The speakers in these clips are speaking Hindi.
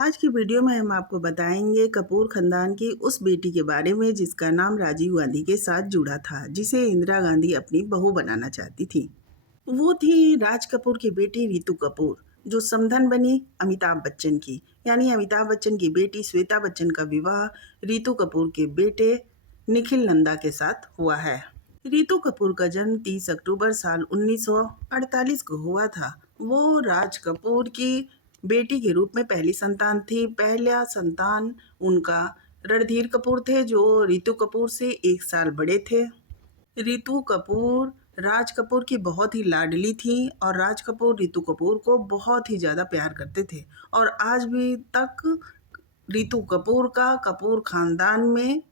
आज की वीडियो में हम आपको बताएंगे कपूर खानदान की उस बेटी के बारे में जिसका नाम राजीव गांधी के साथ जुड़ा था, जिसे इंदिरा गांधी अपनी बहू बनाना चाहती थी। वो थी राज कपूर की बेटी रितु कपूर, जो समधन बनी अमिताभ बच्चन की। यानी अमिताभ बच्चन की बेटी श्वेता बच्चन का विवाह रितु कपूर के बेटे निखिल नंदा के साथ हुआ है। रितु कपूर का जन्म 30 अक्टूबर साल 1948 को हुआ था। वो राज कपूर की बेटी के रूप में पहली संतान थी। पहला संतान उनका रणधीर कपूर थे, जो रितु कपूर से 1 साल बड़े थे। रितु कपूर राज कपूर की बहुत ही लाडली थी और राज कपूर रितु कपूर को बहुत ही ज़्यादा प्यार करते थे। और आज भी तक रितु कपूर का कपूर खानदान में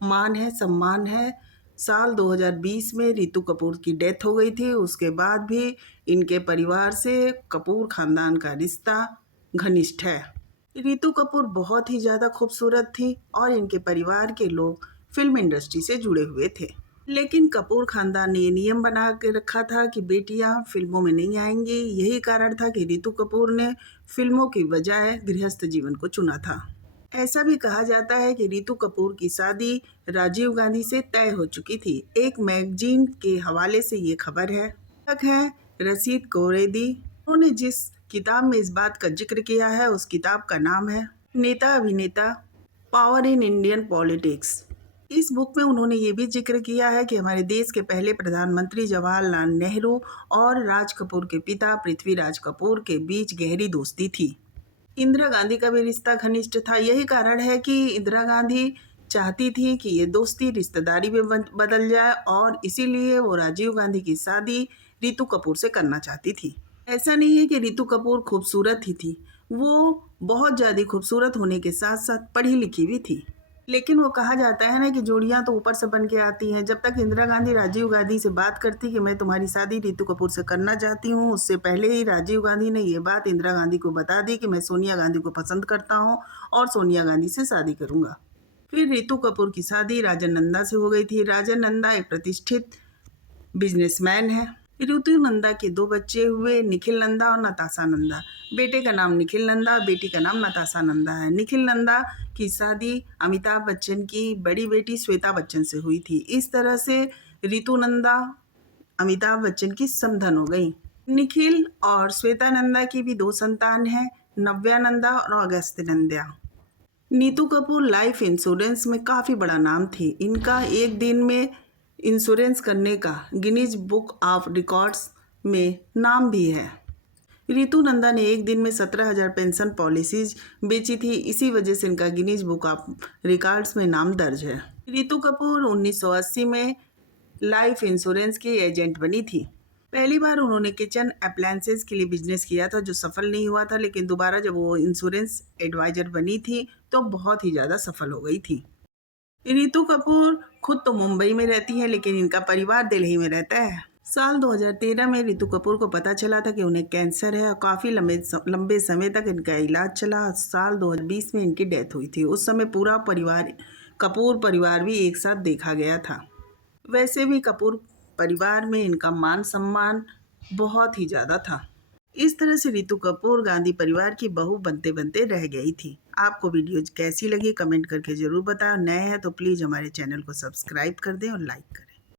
मान है, सम्मान है। साल 2020 में रितु कपूर की डेथ हो गई थी। उसके बाद भी इनके परिवार से कपूर खानदान का रिश्ता घनिष्ठ है। रितु कपूर बहुत ही ज़्यादा खूबसूरत थी और इनके परिवार के लोग फिल्म इंडस्ट्री से जुड़े हुए थे। लेकिन कपूर खानदान ने ये नियम बना के रखा था कि बेटियां फिल्मों में नहीं आएंगी। यही कारण था कि रितु कपूर ने फिल्मों की बजाय गृहस्थ जीवन को चुना था। ऐसा भी कहा जाता है कि रितु कपूर की शादी राजीव गांधी से तय हो चुकी थी। एक मैगजीन के हवाले से ये खबर है। लेखक है रशीद कोरेदी। उन्होंने जिस किताब में इस बात का जिक्र किया है, उस किताब का नाम है नेता अभिनेता पावर इन इंडियन पॉलिटिक्स। इस बुक में उन्होंने ये भी जिक्र किया है कि हमारे देश के पहले प्रधानमंत्री जवाहरलाल नेहरू और राज कपूर के पिता पृथ्वीराज कपूर के बीच गहरी दोस्ती थी। इंदिरा गांधी का भी रिश्ता घनिष्ठ था। यही कारण है कि इंदिरा गांधी चाहती थी कि ये दोस्ती रिश्तेदारी में बदल जाए और इसीलिए वो राजीव गांधी की शादी रितु कपूर से करना चाहती थी। ऐसा नहीं है कि रितु कपूर खूबसूरत ही थी, वो बहुत ज़्यादा खूबसूरत होने के साथ साथ पढ़ी लिखी भी थी। लेकिन वो कहा जाता है ना कि जोड़ियां तो ऊपर से बन के आती हैं। जब तक इंदिरा गांधी राजीव गांधी से बात करती कि मैं तुम्हारी शादी रितु कपूर से करना चाहती हूँ, उससे पहले ही राजीव गांधी ने ये बात इंदिरा गांधी को बता दी कि मैं सोनिया गांधी को पसंद करता हूँ और सोनिया गांधी से शादी करूँगा। फिर रितु कपूर की शादी राजन नंदा से हो गई थी। राजन नंदा एक प्रतिष्ठित बिजनेसमैन है। रितु नंदा के 2 बच्चे हुए, निखिल नंदा और नताशा नंदा। बेटे का नाम निखिल नंदा, बेटी का नाम नताशा नंदा है। निखिल नंदा की शादी अमिताभ बच्चन की बड़ी बेटी श्वेता बच्चन से हुई थी। इस तरह से रितु नंदा अमिताभ बच्चन की समधन हो गई। निखिल और श्वेता नंदा की भी 2 संतान हैं, नव्या नंदा और अगस्त्य नंदा। नीतू कपूर लाइफ इंश्योरेंस में काफ़ी बड़ा नाम थी। इनका एक दिन में इंश्योरेंस करने का गिनीज बुक ऑफ रिकॉर्ड्स में नाम भी है। रितु नंदा ने एक दिन में 17,000 पेंशन पॉलिसीज बेची थी। इसी वजह से इनका गिनीज बुक ऑफ रिकॉर्ड्स में नाम दर्ज है। रितु कपूर 1980 में लाइफ इंश्योरेंस की एजेंट बनी थी। पहली बार उन्होंने किचन अप्लायंसेस के लिए बिजनेस किया था, जो सफल नहीं हुआ था। लेकिन दोबारा जब वो इंश्योरेंस एडवाइजर बनी थी तो बहुत ही ज़्यादा सफल हो गई थी। रितु कपूर खुद तो मुंबई में रहती है, लेकिन इनका परिवार दिल्ली में रहता है। साल 2013 में रितु कपूर को पता चला था कि उन्हें कैंसर है और काफ़ी लंबे समय तक इनका इलाज चला। साल 2020 में इनकी डेथ हुई थी। उस समय पूरा परिवार, कपूर परिवार भी एक साथ देखा गया था। वैसे भी कपूर परिवार में इनका मान सम्मान बहुत ही ज़्यादा था। इस तरह से रितु कपूर गांधी परिवार की बहू बनते बनते रह गई थी। आपको वीडियो कैसी लगी कमेंट करके ज़रूर बताएं। नए हैं तो प्लीज़ हमारे चैनल को सब्सक्राइब कर दें और लाइक करें।